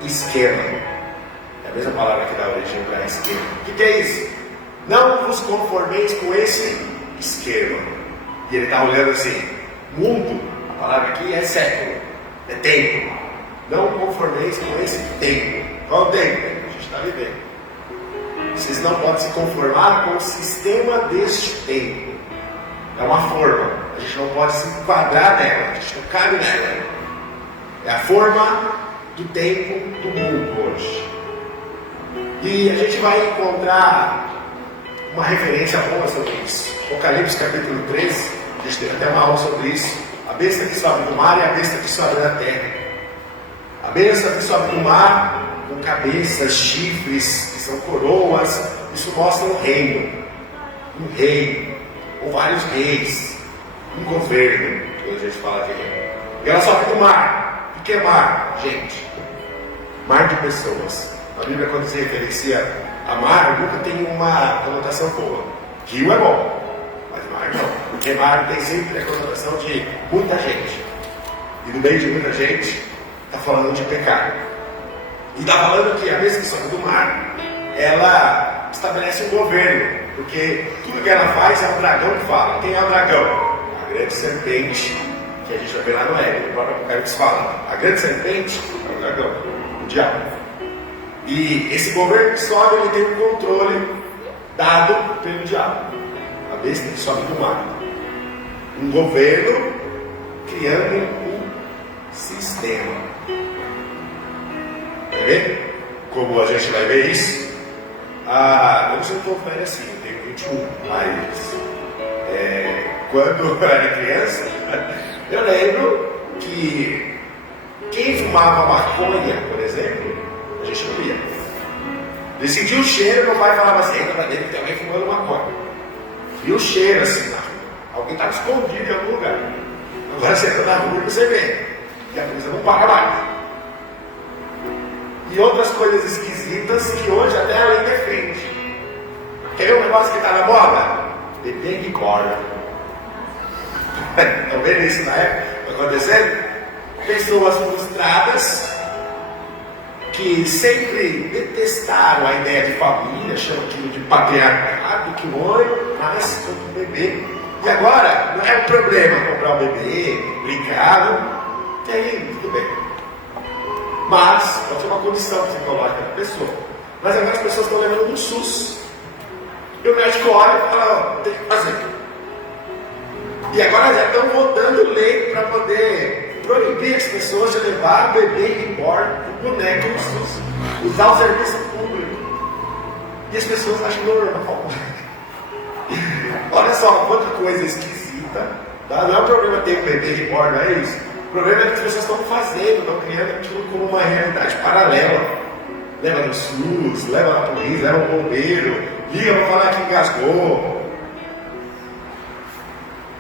esquema. É a mesma palavra que dá origem para esquema. O que é isso? Não vos conformeis com esse esquema. E ele está olhando assim: mundo, a palavra aqui é século, é tempo. Não conformeis com esse tempo. Qual o tempo? Que a gente está vivendo. Vocês não podem se conformar com o sistema deste tempo. É uma forma. A gente não pode se enquadrar nela. A gente não cabe nela. É a forma do tempo do mundo hoje. E a gente vai encontrar uma referência boa sobre isso. Apocalipse capítulo 13. A gente tem até uma aula sobre isso. A besta que sobe do mar e a besta que sobe da terra. A besta que sobe do mar, com cabeças, chifres, que são coroas, isso mostra um reino, ou vários reis, um governo, quando a gente fala de reino. E ela sobe do mar. O que é mar, gente? Mar de pessoas. A Bíblia, quando se referencia a mar, nunca tem uma conotação boa. Rio é bom, mas mar não, porque mar tem sempre a conotação de muita gente. E no meio de muita gente, está falando de pecado. E está falando que a besta que sobe do mar, ela estabelece um governo, porque tudo que ela faz é o dragão que fala. Quem é o dragão? A grande serpente, que a gente vai ver lá no Éden, o próprio Apocalipse fala. A grande serpente é o dragão, o diabo. E esse governo que sobe, ele tem um controle dado pelo diabo. A besta que sobe do mar. Um governo criando um sistema. Quer ver? Como a gente vai ver isso? Eu não sou tão velho assim, eu tenho 21, mas quando eu era criança, eu lembro que quem fumava maconha, por exemplo, a gente não via. Ele sentia o cheiro, meu pai falava assim: entra pra dentro que tem alguém fumando maconha. E o cheiro assim na rua. Alguém estava escondido em algum lugar. Agora você entra na rua e você vê. E a polícia não paga mais. E outras coisas esquisitas que hoje até a lei defende. Quer ver um negócio que está na moda? Bebê de corda. Estão vendo isso na época acontecendo? Pessoas frustradas que sempre detestaram a ideia de família, chamam aquilo de patriarcado, que o homem nasce como um bebê. E agora, não é um problema comprar um bebê, brincar, tem, tudo bem. Mas, pode ser uma condição psicológica da pessoa. Mas agora as pessoas estão levando no SUS. E o médico olha e fala: tem que fazer. E agora já estão votando lei para poder proibir as pessoas de levar bebê reborn, o boneco no SUS, usar o serviço público. E as pessoas acham normal. Olha só quanta coisa esquisita. Tá? Não é um problema ter um bebê reborn, não é isso. O problema é que as pessoas estão fazendo, estão criando aquilo como uma realidade paralela. Leva no SUS, leva na polícia, leva no bombeiro, liga para falar que engasgou.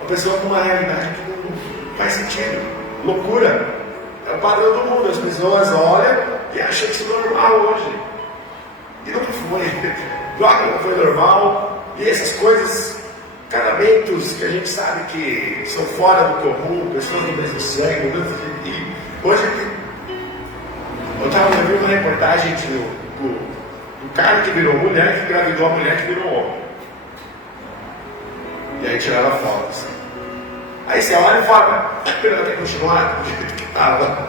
Uma pessoa com uma realidade que não faz sentido. Loucura. É o padrão do mundo. As pessoas olham e acham isso normal hoje. E não foi. Droga não foi normal. E essas coisas, casamentos que a gente sabe que são fora do comum, pessoas do mesmo sangue, e hoje eu vi uma reportagem do cara que virou mulher, que engravidou a mulher que virou homem. E aí tiraram fotos. Aí você olha e fala: ela tem continuado do jeito que estava.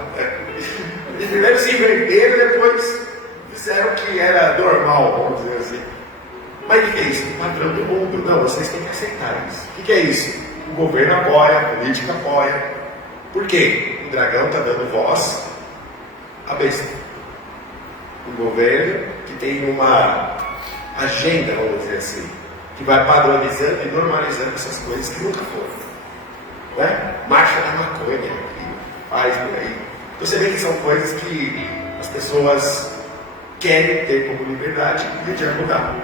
Eles primeiro se inverteram e depois fizeram o que era normal, vamos dizer assim. Mas o que é isso? O padrão do mundo. Não, vocês têm que aceitar isso. O que é isso? O governo apoia, a política apoia. Por quê? O dragão está dando voz à besta. O governo que tem uma agenda, vamos dizer assim, que vai padronizando e normalizando essas coisas que nunca foram. Né? Marcha da maconha, que faz por aí. Então você vê que são coisas que as pessoas querem ter como liberdade e o dia mudar.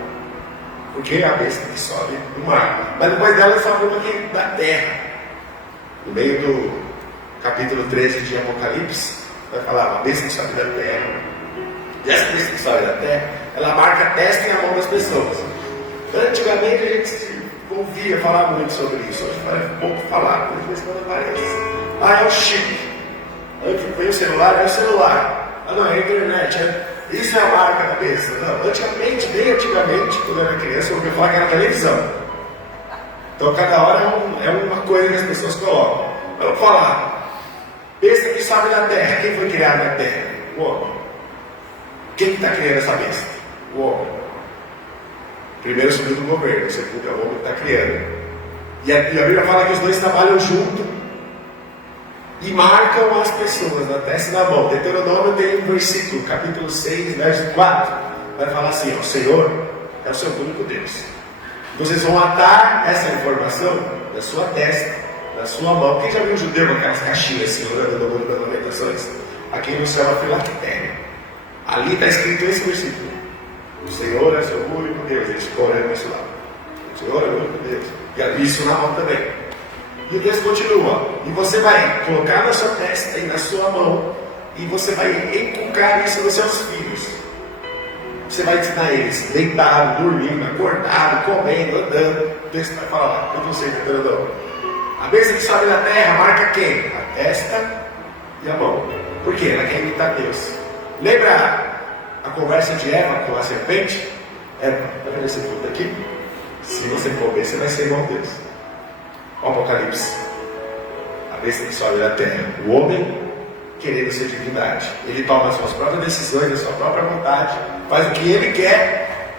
Porque é a besta que sobe do mar. Mas depois dela sobe uma aqui da terra. No meio do capítulo 13 de Apocalipse, vai falar uma besta que sobe da terra. E essa besta que sobe da terra, ela marca a testa e a mão das pessoas. Antigamente a gente ouvia falar muito sobre isso. Hoje parece pouco falar, por isso quando aparece. Ah, é o chip. Antes veio o celular, é o celular. Ah não, é a internet. Isso é a marca da besta. Não, antigamente, bem antigamente, quando eu era criança, eu ouvia falar que era televisão. Então cada hora é uma coisa que as pessoas colocam. Vamos falar. Besta que sobe da terra. Quem foi criado na terra? O homem. Quem está criando essa besta? O homem. Primeiro subiu do governo, segundo é o homem que está criando. E a Bíblia fala que os dois trabalham junto e marcam as pessoas na testa e na mão. Deuteronômio tem um versículo, capítulo 6, verso 4, vai falar assim: o Senhor é o seu único Deus. Vocês vão atar essa informação na sua testa, na sua mão. Quem já viu um judeu com aquelas caixinhas assim, orando no mundo das lamentações? Aqui no céu é filactéria. Ali está escrito esse versículo: o Senhor é o seu único Deus. Eles ficam orando isso lá. O Senhor é o único Deus. E isso na mão também. E o texto continua: e você vai colocar na sua testa e na sua mão, e você vai inculcar isso nos seus filhos. Você vai ensinar eles deitado, dormindo, acordado, comendo, andando. O texto vai falar, eu não sei, entendeu? A besta que sobe na terra marca quem? A testa e a mão. Por quê? Ela quer imitar Deus. Lembra a conversa de Eva com a serpente? Eva, está vendo esse fruto aqui? Se você comer, você vai ser igual a Deus. O Apocalipse, a besta que sobe da terra, o homem querendo ser divindade. Ele toma as suas próprias decisões, a sua própria vontade, faz o que ele quer,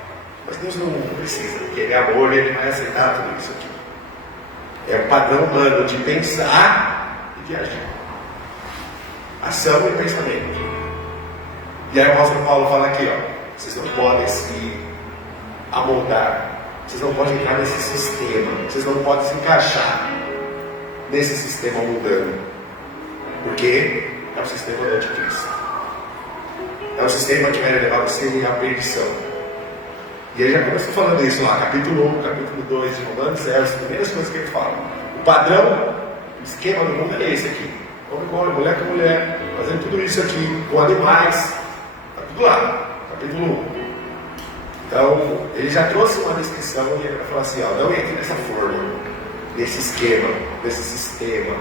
mas Deus não precisa, porque ele é amor e ele vai aceitar tudo isso aqui. É o padrão humano de pensar e de agir. Ação e pensamento. E aí o apóstolo Paulo fala aqui, ó, vocês não podem se amoldar. Vocês não podem entrar nesse sistema. Vocês não podem se encaixar nesse sistema mundano. Porque é o sistema do anticristo. É o sistema que vai levar você à perdição. E ele já começou falando isso lá, capítulo 1, capítulo 2 de Romanos, é as primeiras coisas que ele fala. O padrão, o esquema do mundo é esse aqui. Homem com homem, mulher com mulher, fazendo tudo isso aqui, com animais. Está tudo lá, capítulo 1. Então, ele já trouxe uma descrição e ele vai falar assim, ó, não entre nessa forma, nesse esquema, nesse sistema,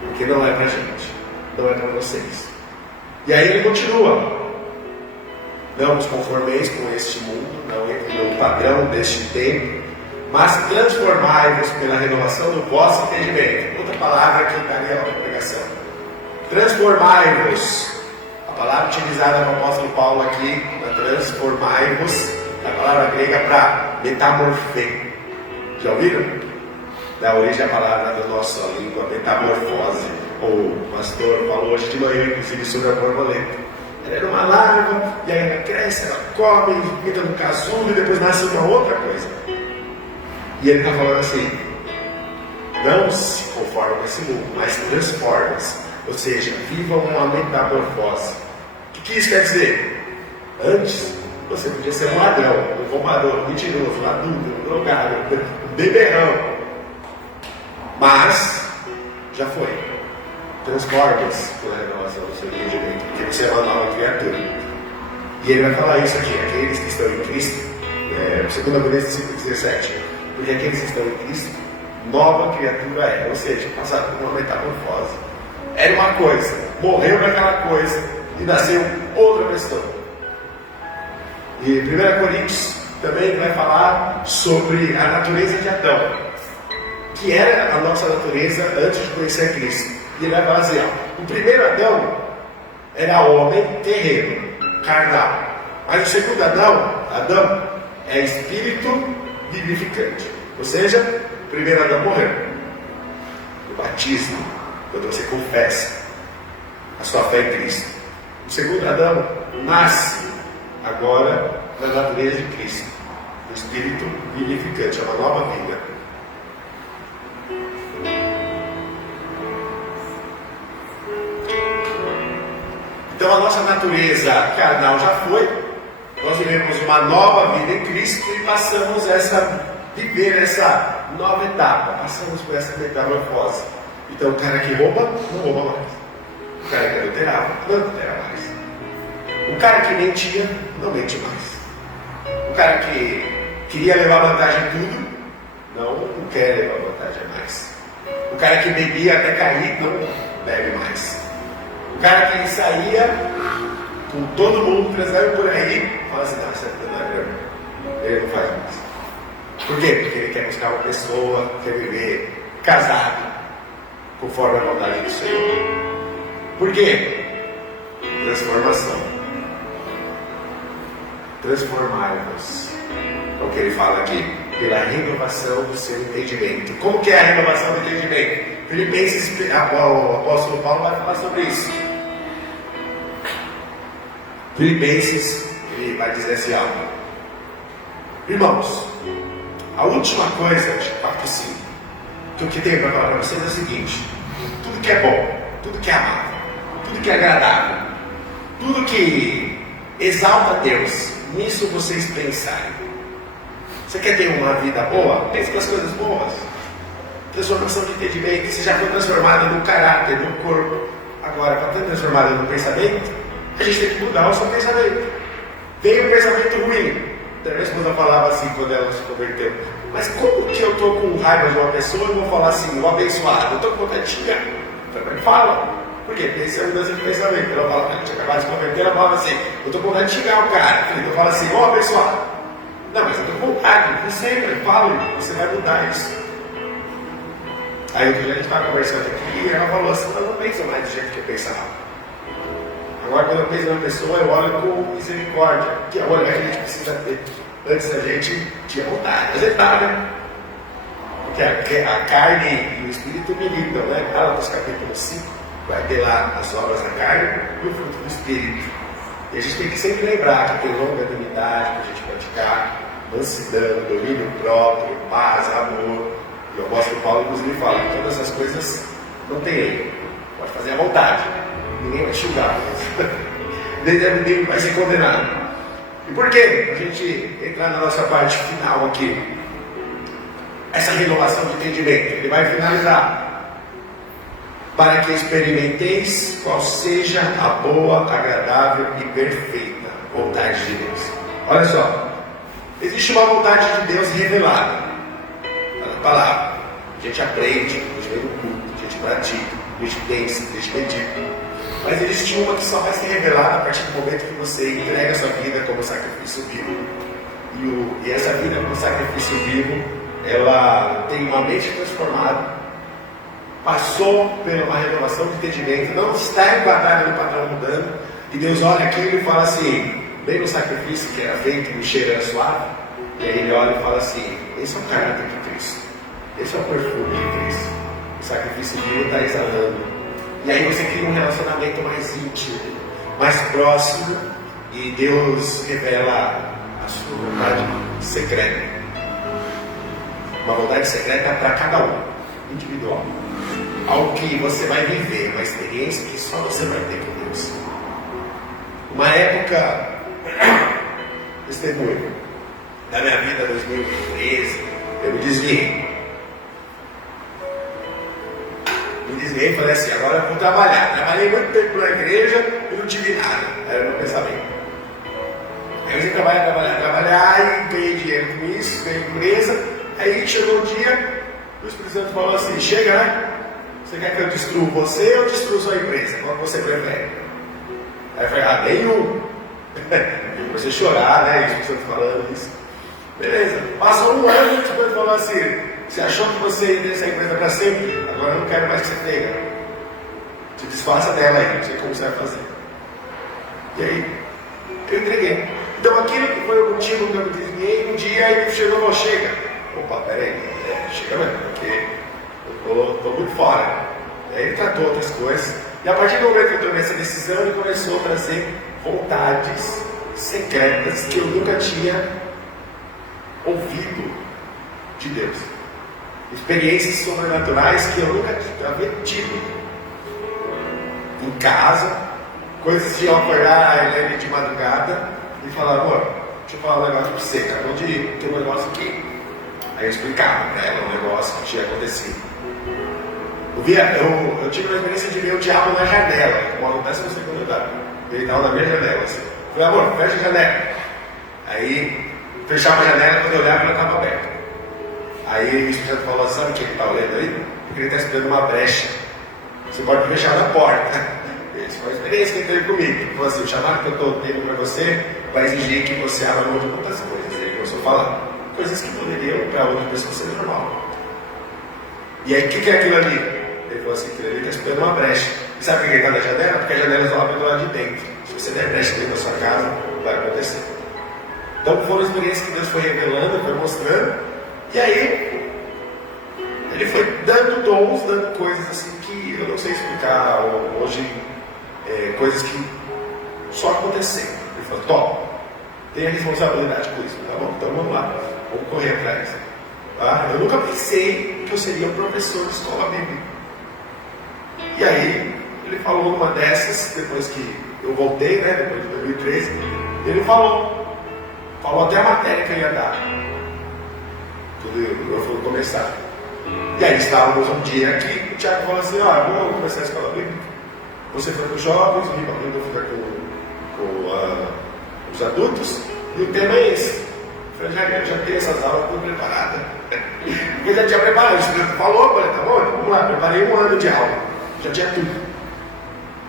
porque não é pra gente, não é para vocês. E aí ele continua: não vos conformeis com este mundo, não entre no padrão deste tempo, mas transformai-vos pela renovação do vosso entendimento. Outra palavra que estaria na pregação. Transformai-vos. A palavra utilizada no apóstolo Paulo aqui, para transformai-vos, a palavra grega para metamorfê. Já ouviram? Da origem da palavra da nossa língua, metamorfose. O pastor falou hoje de manhã, inclusive, sobre a borboleta. Ela era uma larva, e aí ela cresce, ela come, entra no casulo e depois nasce uma outra coisa. E ele está falando assim: não se conformem com esse mundo, mas transformem-se. Ou seja, vivam uma metamorfose. O que isso quer dizer? Antes, você podia ser um ladrão, um roubador, um mentiroso, um adulto, um drogado, um beberrão. Mas, já foi. Transforme-se pela renovação do seu entendimento, porque você é uma nova criatura. E ele vai falar isso aqui: aqueles que estão em Cristo, 2 Coríntios 5,17. Porque aqueles que estão em Cristo, nova criatura é. Ou seja, passaram por uma metamorfose. Era uma coisa, morreu para aquela coisa e nasceu outra pessoa. E 1 Coríntios também vai falar sobre a natureza de Adão, que era a nossa natureza antes de conhecer Cristo. E ele vai falar assim, ó, O primeiro Adão era homem terreno, carnal. Mas o segundo Adão é espírito vivificante. Ou seja, o primeiro Adão morreu. O batismo, quando você confessa a sua fé em Cristo. O segundo Adão nasce agora na natureza de Cristo. O espírito vivificante, é uma nova vida. Então a nossa natureza carnal já foi, nós vivemos uma nova vida em Cristo e passamos a viver essa nova etapa, passamos por essa metamorfose. Então o cara que rouba, não rouba mais. O cara que adulterava, não adultera mais. O cara que mentia, não mente mais. O cara que queria levar vantagem em tudo, não quer levar vantagem mais. O cara que bebia até cair, não bebe mais. O cara que saía com todo mundo transando por aí, fala assim, não, isso não é grande. Ele não faz mais. Por quê? Porque ele quer buscar uma pessoa, quer viver casado, conforme a vontade do Senhor. Por quê? Transformação. Transformai-vos. É o que ele fala aqui. Pela renovação do seu entendimento. Como que é a renovação do entendimento? Filipenses, o apóstolo Paulo vai falar sobre isso. Filipenses, ele vai dizer assim algo. Irmãos, a última coisa, 4:5, que eu tenho para falar para vocês é o seguinte: tudo que é bom, tudo que é amável, tudo que é agradável, tudo que exalta a Deus, nisso vocês pensarem. Você quer ter uma vida boa? Pense nas coisas boas. Transformação de entendimento. Você já foi transformado no caráter, no corpo. Agora, para ter transformado no pensamento, a gente tem que mudar o seu pensamento. Veio um pensamento ruim. A minha esposa falava assim quando ela se converteu: mas como que eu estou com raiva de uma pessoa e vou falar assim, o abençoado? Eu estou com vontade de xingar. Também fala. Por quê? Porque esse é mudança de pensamento. Ela fala, a gente acabou de se converter, ela falava assim, eu estou com vontade de xingar o cara. Eu falo assim, ó abençoado. Não, mas eu estou com vontade. Você fala, você vai mudar isso. Aí outro dia a gente estava conversando aqui e ela falou assim, eu não penso mais do jeito que eu pensava. Agora quando eu penso na pessoa, eu olho com misericórdia. Que é o olhar que a gente precisa ter. Antes a gente tinha vontade, mas né? Porque a carne e o espírito militam, né? Gálatas capítulo 5, vai ter lá as obras da carne e o fruto do espírito. E a gente tem que sempre lembrar que tem longanimidade para a gente praticar, mansidão, domínio próprio, paz, amor. E o apóstolo Paulo inclusive fala que todas essas coisas não tem erro. Pode fazer à vontade. Ninguém vai te julgar. Ninguém vai ser condenado. E por quê? Para a gente entrar na nossa parte final aqui. Essa renovação de entendimento. Ele vai finalizar. Para que experimenteis qual seja a boa, agradável e perfeita vontade de Deus. Olha só. Existe uma vontade de Deus revelada na palavra. A gente aprende, a gente vem no culto, a gente pratica, a gente pensa, a gente medita. Mas existe uma que só vai ser revelada a partir do momento que você entrega a sua vida como sacrifício vivo. E essa vida como sacrifício vivo, ela tem uma mente transformada, passou por uma renovação de entendimento, não está em batalha no padrão mudando, e Deus olha aquilo e fala assim, bem no sacrifício que era feito, o cheiro era suave, e aí ele olha e fala assim, esse é o caráter de Cristo, esse é o perfume de Cristo, o sacrifício vivo está exalando. E aí você cria um relacionamento mais íntimo, mais próximo, e Deus revela a sua vontade secreta. Uma vontade secreta para cada um, individual. Algo que você vai viver, uma experiência que só você vai ter com Deus. Uma época, testemunho, da minha vida, 2013, eu me desviei. E falei assim, agora eu vou trabalhar. Trabalhei muito tempo na igreja e não tive nada. Era o meu pensamento. Aí eu trabalhar e ganhei dinheiro com isso, ganhei empresa. Aí chegou um dia, o Espírito Santo falou assim, chega, né? Você quer que eu destrua você ou destrua sua empresa? Qual que você prefere? Aí eu falei, nenhum. Eu comecei a chorar, né? O Espírito Santo falando isso. Beleza. Passou um ano e o Espírito Santo falou assim, você achou que você ia ter essa empresa para sempre? Agora eu não quero mais que você tenha. Se desfaça dela aí, não sei como você vai fazer. E aí, eu entreguei. Então aquilo que foi o motivo que eu me desviei, um dia ele chegou e falou, chega. Opa, peraí, chega mesmo, porque eu tô muito fora. Aí ele tratou outras coisas. E a partir do momento que eu tomei essa decisão, ele começou a trazer vontades secretas que eu nunca tinha ouvido de Deus. Experiências sobrenaturais que eu nunca havia tido. Em casa, coisas de eu acordar ele de madrugada e falar, amor, deixa eu falar um negócio pra você, acabou de ter um negócio aqui. Aí eu explicava pra ela um negócio que tinha acontecido. Eu tive uma experiência de ver o diabo na janela, eu moro no 12º andar. Ele estava na minha janela, assim. Eu falei, amor, fecha a janela. Aí, fechava a janela, quando eu olhava, ela estava aberta. Aí o Espírito Santo falou, sabe o que ele está olhando aí? Porque ele está esperando uma brecha. Você pode fechar na porta. Isso foi uma experiência que ele teve comigo. Ele falou assim, o chamado que eu estou tendo para você vai exigir que você abra mão de muitas coisas. Ele começou a falar coisas que poderiam para outra pessoa ser normal. E aí, o que é aquilo ali? Ele falou assim, aquilo ali está esperando uma brecha. E sabe por que ele está na janela? Porque a janela só abre do lado de dentro. Se você der brecha dentro da sua casa, vai acontecer. Então foram experiências que Deus foi revelando, foi mostrando. E aí, ele foi dando dons, dando coisas assim que eu não sei explicar hoje, coisas que só aconteceram. Ele falou, Tom, tem a responsabilidade por isso. Tá bom, então vamos lá, vamos correr atrás. Tá? Eu nunca pensei que eu seria um professor de escola bíblica. E aí, ele falou numa dessas, depois que eu voltei, né, depois de 2013, ele falou até a matéria que eu ia dar. Tudo eu fui começar. E aí estávamos um dia aqui, o Tiago falou assim, vamos começar a escola bíblica. Você foi com os jovens, o Rivaldo fica com os adultos, e o tema é esse. Eu falei, já tenho essas aulas tudo preparadas. Eu já tinha preparado, o Espírito falou, falei, tá bom, vamos lá, preparei um ano de aula, já tinha tudo.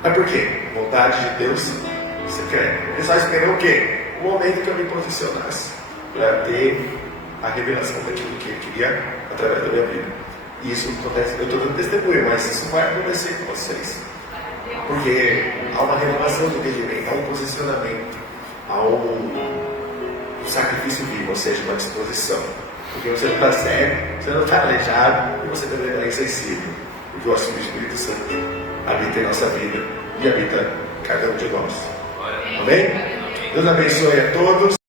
Mas por quê? Vontade de Deus secreta. Ele só esperou o quê? O momento que eu me posicionasse para ter a revelação daquilo que ele queria através da minha vida. E isso acontece, eu estou dando testemunho, mas isso vai acontecer com vocês. Porque há uma revelação do entendimento, há um posicionamento, há um sacrifício vivo, ou seja, uma disposição. Porque você não está cego, você não está aleijado e você também não é insensível. Porque o Espírito Santo habita em nossa vida e habita cada um de nós. Amém? Deus abençoe a todos.